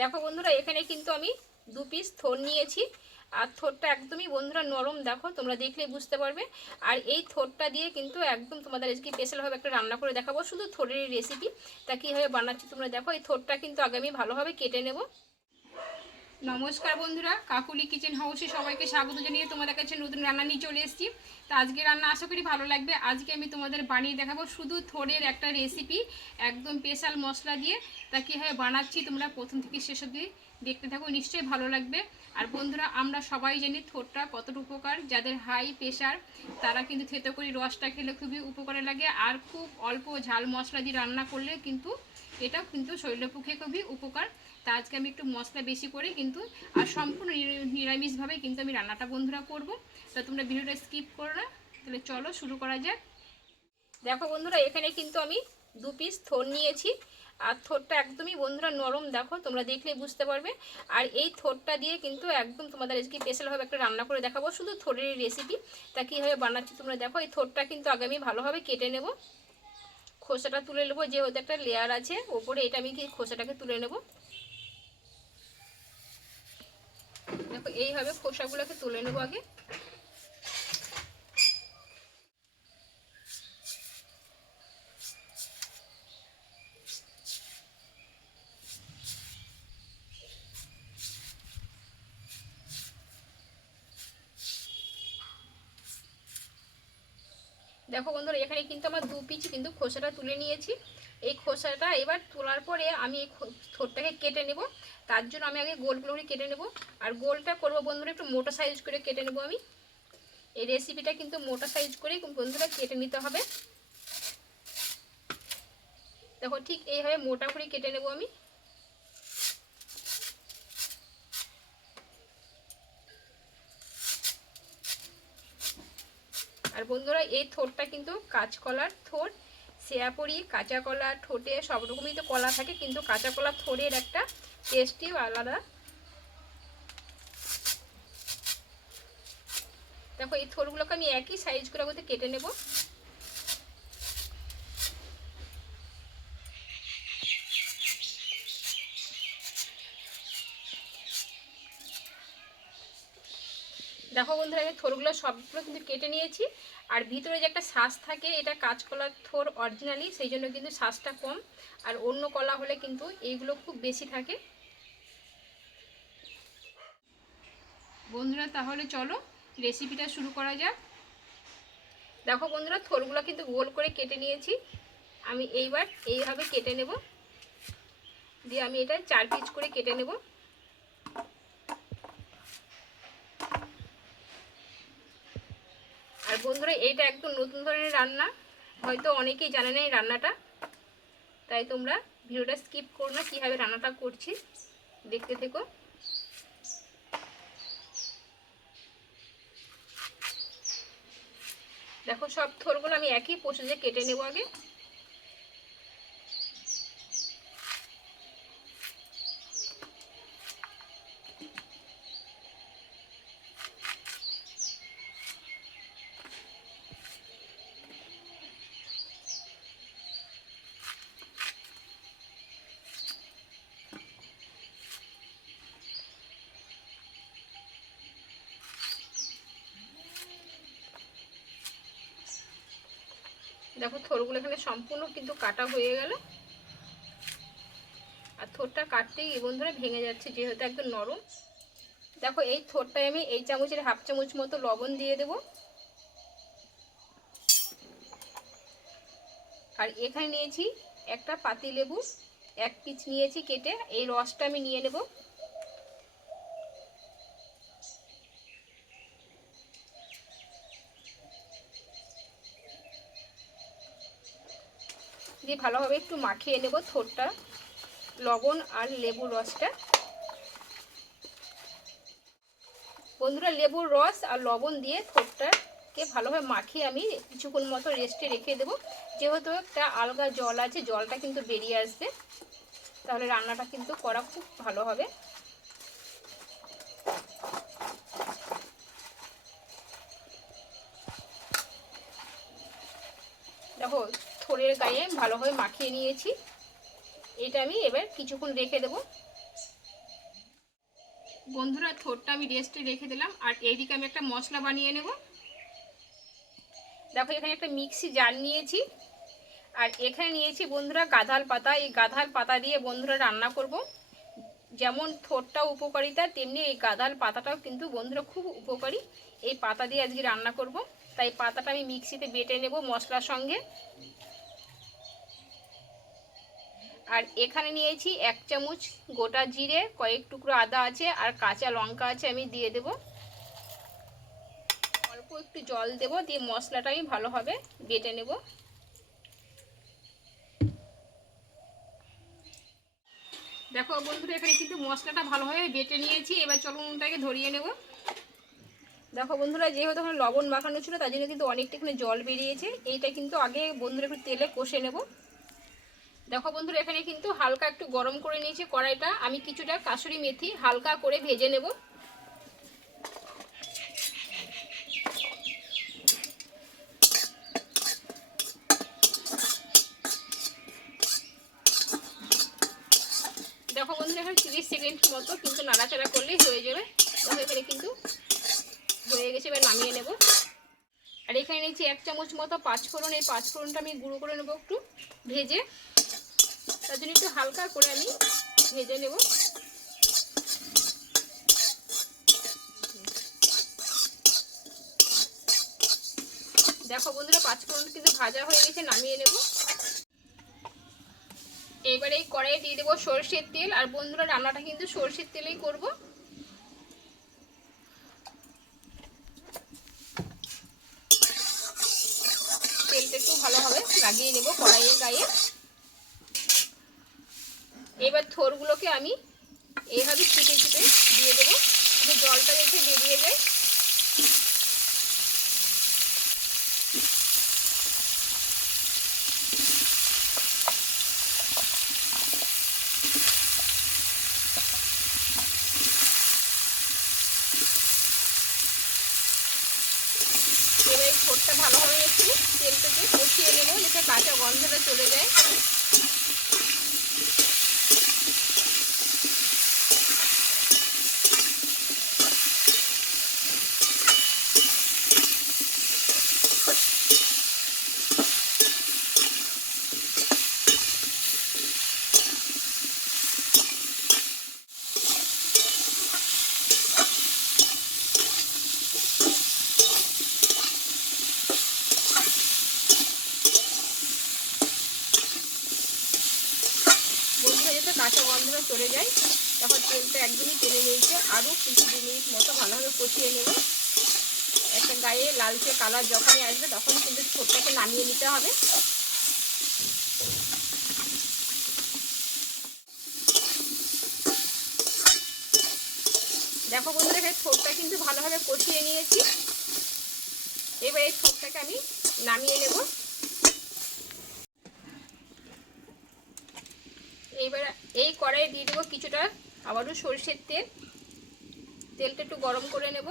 দেখো বন্ধুরা, এখানে কিন্তু আমি দু পিস থোর নিয়েছি। আর থোরটা একদমই বন্ধুরা নরম, দেখো, তোমরা দেখলেই বুঝতে পারবে। আর এই থোরটা দিয়ে কিন্তু একদম তোমাদের আজকে স্পেশালভাবে একটা রান্না করে দেখাবো, শুধু থোরের রেসিপি তা কীভাবে বানাচ্ছি তোমরা দেখো, এই থোরটা কিন্তু আগে আমি ভালোভাবে কেটে নেব। নমস্কার বন্ধুরা, কাকুলি কিচেন হাউসে সবাইকে স্বাগত জানিয়ে তোমাদের কাছে নতুন রান্না নিয়ে চলে এসেছি। তো আজকে রান্না আশা করি ভালো লাগবে। আজকে আমি তোমাদের বানিয়ে দেখাবো শুধু থোড়ের একটা রেসিপি একদম স্পেশাল মশলা দিয়ে। তা কীভাবে বানাচ্ছি তোমরা প্রথম থেকে শেষ অবধি দেখতে থাকো, নিশ্চয়ই ভালো লাগবে। আর বন্ধুরা, আমরা সবাই জানি থোরটা কতটা উপকার। যাদের হাই প্রেশার তারা কিন্তু থেতো করে রসটা খেলে খুবই উপকারে লাগে। আর খুব অল্প ঝাল মশলা দিয়ে রান্না করলে কিন্তু এটা কিন্তু শরীরের পক্ষে খুবই উপকার। তা আজকে আমি একটু মশলা বেশি করে কিন্তু, আর সম্পূর্ণ নিরা- নিরামিষভাবে কিন্তু আমি রান্নাটা বন্ধুরা করব। তা তোমরা ভিডিওটা স্কিপ করো না, তাহলে চলো শুরু করা যাক। দেখো বন্ধুরা, এখানে কিন্তু আমি দু পিস থোর নিয়েছি। আর থোরটা একদমই বন্ধুরা নরম দেখো, তোমরা দেখলেই বুঝতে পারবে। আর এই থোরটা দিয়ে কিন্তু একদম তোমাদের আজকে স্পেশালভাবে একটা রান্না করে দেখাবো, শুধু থোরের রেসিপি তা কীভাবে বানাচ্ছি তোমরা দেখো, এই থোরটা কিন্তু আগে আমি ভালোভাবে কেটে নেব। খোসাটা তুলে নেব, যেহেতু একটা লেয়ার আছে, ওপরে এটা আমি কি খোসাটাকে তুলে নেব। দেখো, এইভাবে খোসাগুলোকে তুলে নেব আগে। দেখো বন্ধুরা, এখানে কিন্তু আমার দু পিচ কিন্তু খোসাটা তুলে নিয়েছি। এই খোসাটা এবার তোলার পরে আমি এই থোরটাকে কেটে নেব। তার জন্য আমি আগে গোল গোল করে কেটে নেব। আর গোলটা করব বন্ধুরা, একটু মোটা সাইজ করে কেটে নেব আমি। এই রেসিপিটা কিন্তু মোটা সাইজ করেই বন্ধুরা কেটে নিতে হবে। দেখো ঠিক এইভাবে মোটা করে কেটে নেব আমি। আর বন্ধুরা, এই থোটটা কিন্তু কাঁচকলার থোট। শেয়াপড়ি কাঁচা কলা ঠোঁটে সব রকমই তো কলা থাকে, কিন্তু কাঁচা কলা থোড়ের একটা টেস্টই আলাদা। দেখো, এই থোরগুলোকে আমি একই সাইজ করে বলতে কেটে নেব। দেখো বন্ধুরা আমি থোরগুলো সবগুলো কিন্তু কেটে নিয়েছি। আর ভিতরে যে একটা শ্বাস থাকে, এটা কাঁচকলার থোর অরিজিনালি সেই জন্য কিন্তু শ্বাসটা কম। আর অন্য কলা হলে কিন্তু এইগুলো খুব বেশি থাকে। বন্ধুরা, তাহলে চলো রেসিপিটা শুরু করা যাক। দেখো বন্ধুরা থোলগুলো কিন্তু গোল করে কেটে নিয়েছি। আমি এইবার এইভাবে কেটে নেব। দিয়ে আমি এটা চার পিস করে কেটে নেব। আর বন্ধুরা, এইটা একদম নতুন ধরনের রান্না। হয়তো অনেকেই জানে না এই রান্নাটা। তাই তোমরা ভিডিওটা স্কিপ করো না, কীভাবে রান্নাটা করছি। দেখতে থেকো। দেখো সব থোরগুলো আমি একই প্রসেসে কেটে নেব আগে। দেখো থোরগুলো এখানে সম্পূর্ণ কিন্তু কাটা হয়ে গেল। আর থোরটা কাটতেই এই বন্ধুরা ভেঙে যাচ্ছে, যেহেতু একদম নরম। দেখো এই থোরটায় আমি এই চামচের হাফ চামচ মতো লবণ দিয়ে দেব। আর এখানে নিয়েছি একটা পাতি লেবু এক পিচ নিয়েছি কেটে, এই রসটা আমি নিয়ে নেব। দিয়ে ভালোভাবে একটু মাখিয়ে নেব থোরটা লবণ আর লেবুর রসটা। বন্ধুরা, লেবুর রস আর লবণ দিয়ে থোরটাকে ভালোভাবে মাখিয়ে আমি কিছুক্ষণ মতো রেস্টে রেখে দেবো। যেহেতু একটা আলগা জল আছে, জলটা কিন্তু বেরিয়ে আসবে। তাহলে রান্নাটা কিন্তু করা খুব ভালো হবে। দেখো থোড়ের গায়ে ভালোভাবে মাখিয়ে নিয়েছি। এটা আমি এবার কিছুক্ষণ রেখে দেব। বন্ধুরা, থোরটা আমি রেস্টে রেখে দিলাম। আর এইদিকে আমি একটা মশলা বানিয়ে নেব। দেখো, এখানে একটা মিক্সি জার নিয়েছি। আর এখানে নিয়েছি বন্ধুরা গাধাল পাতা। এই গাধাল পাতা দিয়ে বন্ধুরা রান্না করব। যেমন থোরটা উপকারিতা, তেমনি এই গাধাল পাতাটাও কিন্তু বন্ধুরা খুব উপকারী। এই পাতা দিয়ে আজকে রান্না করব। তাই পাতাটা আমি মিক্সিতে বেটে নেব মশলার সঙ্গে। আর এখানে নিয়েছি এক চামচ গোটা জিরে, কয়েক টুকরো আদা আছে আর কাঁচা লঙ্কা আছে, আমি দিয়ে দেব। অল্প একটু জল দেব, দিয়ে মশলাটা আমি ভালোভাবে বেটে নেব। দেখো বন্ধুরা, এখানে কিন্তু মশলাটা ভালোভাবে বেটে নিয়েছি, এবার চলো ধরিয়ে নেব। দেখো বন্ধুরা, যেহেতু ওখানে লবণ মাখানো ছিল, তার জন্য কিন্তু অনেকটা এখানে জল বেরিয়েছে। এইটা কিন্তু আগে বন্ধুরা একটু তেলে কষে নেব। দেখো বন্ধুরা, এখানে কিন্তু হালকা একটু গরম করে নিয়েছি কড়াইটা। আমি কিছুটা কাসুরি মেথি হালকা করে ভেজে নেব। দেখো বন্ধুরা, এখানে তিরিশ সেকেন্ড মতো কিন্তু নাড়াচাড়া করলেই হয়ে যাবে। দেখো এখানে কিন্তু হয়ে গেছে, এবার নামিয়ে নেব। আর এখানে নিয়েছি এক চামচ মতো পাঁচফোড়ন। এই পাঁচফোড়নটা আমি গুঁড়ো করে নেব একটু ভেজে। তার জন্য একটু হালকা করে আমি ভেজে নেব। দেখো বন্ধুরা পাঁচফোড়ন কিন্তু ভাজা হয়ে গেছে, নামিয়ে নেব। এবারে এই কড়াইয়ে দিয়ে দেবো সর্ষের তেল, আর বন্ধুরা, রান্নাটা কিন্তু সর্ষের তেলেই করব। তেলটা একটু ভালোভাবে লাগিয়ে নেব কড়াইয়ের গায়ে। এবার থোরগুলোকে আমি এইভাবে চিপে চিপে দিয়ে দেবো। জলটা যাতে বেরিয়ে যায়। এবার ভালোভাবে একটু তেল থেকে কষিয়ে নেব, যাতে কাঁচা গন্ধটা চলে যায় বন্ধুরা যাতে কাঁচা গন্ধটা চলে যায় তখন তেলটা একদমই টেনে নিয়েছে আরও কিছু মিনিট মতো ভালোভাবে কষিয়ে নেব। একটা গায়ে লালচে কালার যখনই আসবে তখন কিন্তু ছোটটাকে নামিয়ে নিতে হবে। দেখো বন্ধুরা এখানে ছোটটা কিন্তু ভালোভাবে কষিয়ে নিয়েছি। এবার এই ছোটটাকে আমি নামিয়ে নেব। এইবার এই কড়াইয়ে দিয়ে দেবো কিছুটা আবারও সরষের তেল। তেলটা একটু গরম করে নেব।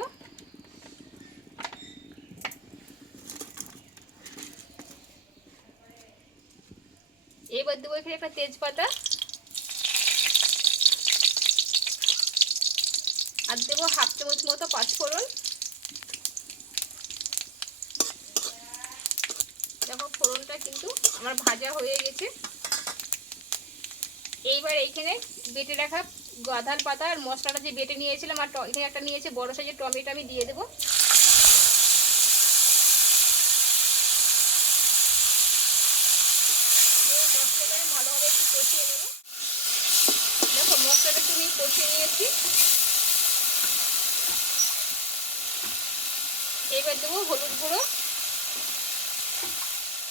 এবার দেবো এখানে একটা তেজপাতা। আর দেবো হাফ চামচ মতো পাঁচফোড়ন। দেখো ফোড়নটা কিন্তু আমার ভাজা হয়ে গেছে। এইবার এইখানে বেটে রাখা গাধার পাতা আর মশলাটা যে বেটে নিয়েছিলাম আর এখানে একটা নিয়েছে, বড় সাইজের টমেটো আমি দিয়ে দেবো। দেখো, মশলাটা একটু আমি কষিয়ে নিয়েছি। এইবার দেবো হলুদ গুঁড়ো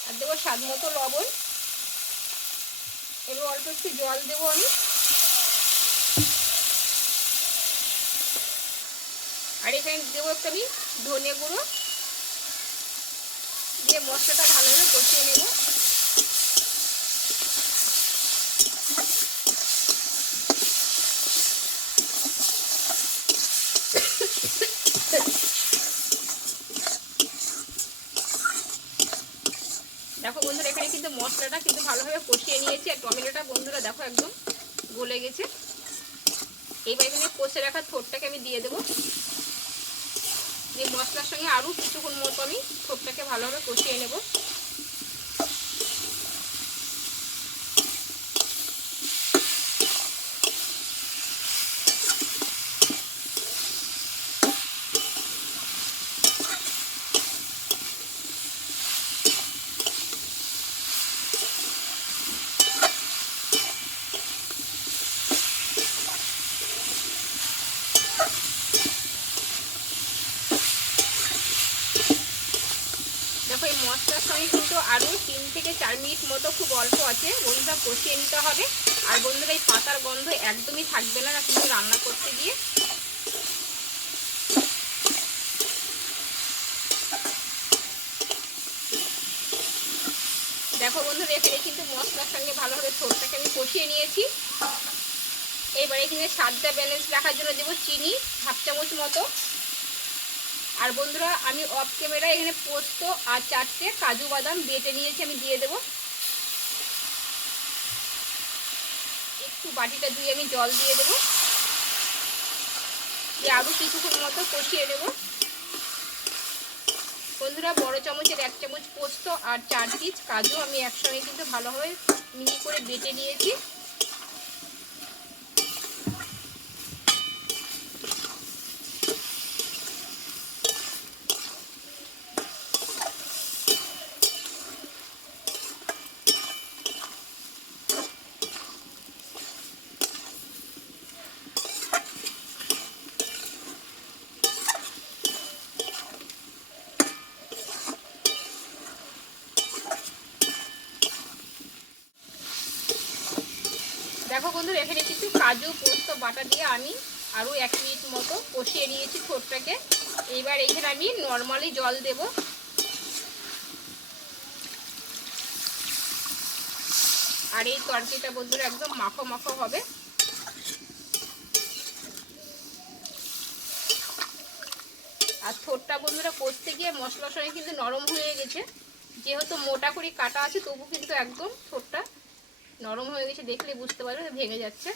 আর দেবো স্বাদ মতো লবণ। এবার অল্প একটু জল দেবো আমি। আর এখানে দেবো একটা আমি ধনে গুঁড়ো। দিয়ে মশলাটা ভালোভাবে কষিয়ে নেব। দেখো বন্ধুরা, এখানে কিন্তু মশলাটা কিন্তু ভালোভাবে কষিয়ে নিয়েছি, আর টমেটোটা বন্ধুরা দেখো একদম গলে গেছে। এইবার এখানে কষে রাখা থোরটাকে আমি দিয়ে দেবো। দিয়ে মশলার সঙ্গে আরও কিছুক্ষণ মতো আমি থোরটাকে ভালোভাবে কষিয়ে নেব। মশলার সঙ্গে কিন্তু আরও তিন থেকে চার মিনিট মতো খুব অল্প আছে। বন্ধুরা কষিয়ে নিতে হবে। আর বন্ধুরা, এই পাতার গন্ধ একদমই থাকবে না কিন্তু রান্না করতে গিয়ে। দেখো বন্ধুরা, এখানে কিন্তু মশলার সঙ্গে ভালোভাবে ছোটটাকে আমি কষিয়ে নিয়েছি। এবার এখানে স্বাদটা ব্যালেন্স রাখার জন্য দেবো চিনি, হাফ চামচ মতো। আর বন্ধুরা, আমি অফ ক্যামেরা এখানে পোস্ত আর চারটে কাজু বাদাম বেটে নিয়েছি, আমি দিয়ে দেব। একটু বাটিটা ধুয়ে আমি জল দিয়ে দেবো। দিয়ে আরও কিছুক্ষণ মতো কষিয়ে দেবো বন্ধুরা, বড় চামচের এক চামচ পোস্ত আর চার পিস কাজু আমি একসঙ্গে কিন্তু ভালোভাবে মিহি করে বেটে নিয়েছি। দেখো বন্ধুরা, এখানে কিছু কাজু, পোস্ত, বাটা দিয়ে আমি আরও এক মিনিট মতো কষিয়ে নিয়েছি ঠোঁটটাকে। এইবার এখানে আমি নর্মালি জল দেব। আর এই তরকারিটা বন্ধুরা একদম মাখো মাখো হবে। আর ঠোঁটটা বন্ধুরা কষতে গিয়ে মশলার সঙ্গে কিন্তু নরম হয়ে গেছে। যেহেতু মোটা করে কাটা আছে, তবু কিন্তু একদম ঠোঁটটা নরম হয়ে গেছে দেখলে বুঝতে পারবে, ভেঙে যাচ্ছে।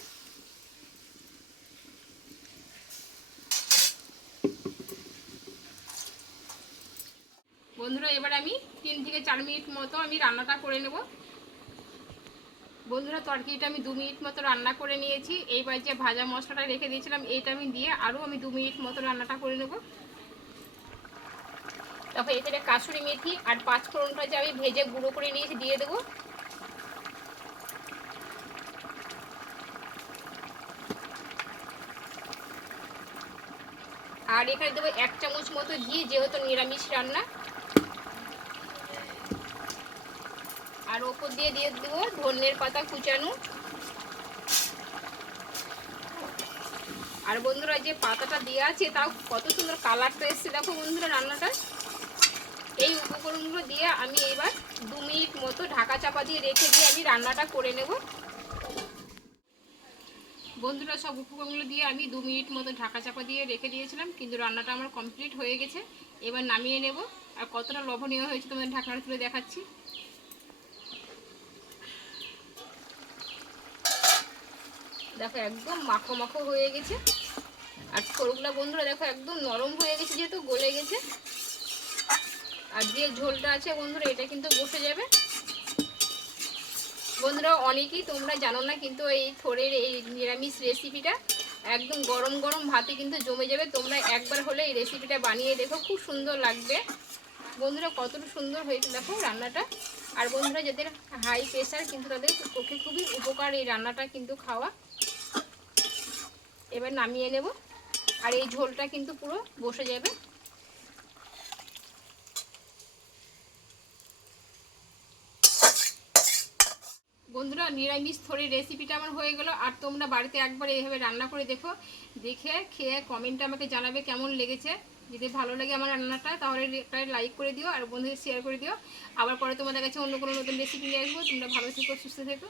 বন্ধুরা, এবার আমি তিন থেকে চার মিনিট মতো আমি রান্নাটা করে নেব। বন্ধুরা, তরকারিটা আমি দু মিনিট মতো রান্না করে নিয়েছি। এইবার যে ভাজা মশলাটা রেখে দিয়েছিলাম এইটা আমি দিয়ে আরও আমি দু মিনিট মতো রান্নাটা করে নেব। তারপর এখানে কাসুরি মেথি আর পাঁচ ফোড়নটা যে আমি ভেজে গুঁড়ো করে নিয়েছি, দিয়ে দেবো। আর এখানে দেবো এক চামচ মতো ঘি, যেহেতু নিরামিষ রান্না। আর ওপর দিয়ে দিয়ে দেবো ধনের পাতা কুচানো। আর বন্ধুরা যে পাতাটা দেওয়া আছে, তাও কত সুন্দর কালারটা এসছে, দেখো বন্ধুরা রান্নাটা। এই উপকরণগুলো দিয়ে আমি এবার দু মিনিট মতো ঢাকা চাপা দিয়ে রেখে দিয়ে আমি রান্নাটা করে নেব। বন্ধুরা, সব উপকরণগুলো দিয়ে আমি দু মিনিট মতো ঢাকা চাপা দিয়ে রেখে দিয়েছিলাম, কিন্তু রান্নাটা আমার কমপ্লিট হয়ে গেছে। এবার নামিয়ে নেব, আর কতটা লবণীয় হয়েছে তোমাদের ঢাকনাটা তুলে দেখাচ্ছি। দেখো, একদম মাখো মাখো হয়ে গেছে। আর ঠোরগুলা বন্ধুরা, দেখো, একদম নরম হয়ে গেছে, যেহেতু গলে গেছে। আর যে ঝোলটা আছে বন্ধুরা, এটা কিন্তু বসে যাবে। বন্ধুরা, অনেকেই তোমরা জানো না, কিন্তু এই থোড়ের এই নিরামিষ রেসিপিটা একদম গরম গরম ভাতে কিন্তু জমে যাবে। তোমরা একবার হলে এই রেসিপিটা বানিয়ে দেখো, খুব সুন্দর লাগবে। বন্ধুরা, কতটা সুন্দর হয়েছে, দেখো রান্নাটা। আর বন্ধুরা, যাদের হাই প্রেশার কিন্তু তাদের পক্ষে খুবই উপকার এই রান্নাটা কিন্তু খাওয়া। এবার নামিয়ে নেব। আর এই ঝোলটা কিন্তু পুরো বসে যাবে। বন্ধুরা, নিরামিষ থরির রেসিপিটা আমার হয়ে গেল। আর তোমরা বাড়িতে একবার এইভাবে রান্না করে দেখো। দেখে, খেয়ে কমেন্টে আমাকে জানাবে কেমন লেগেছে। যদি ভালো লাগে আমার রান্নাটা, তাহলে একটা লাইক করে দিও আর বন্ধুদের শেয়ার করে দিও। আবার পরে তোমাদের কাছে অন্য কোনো নতুন রেসিপি নিয়ে আসব। তোমরা ভালো থেকো, সুস্থ থেকো।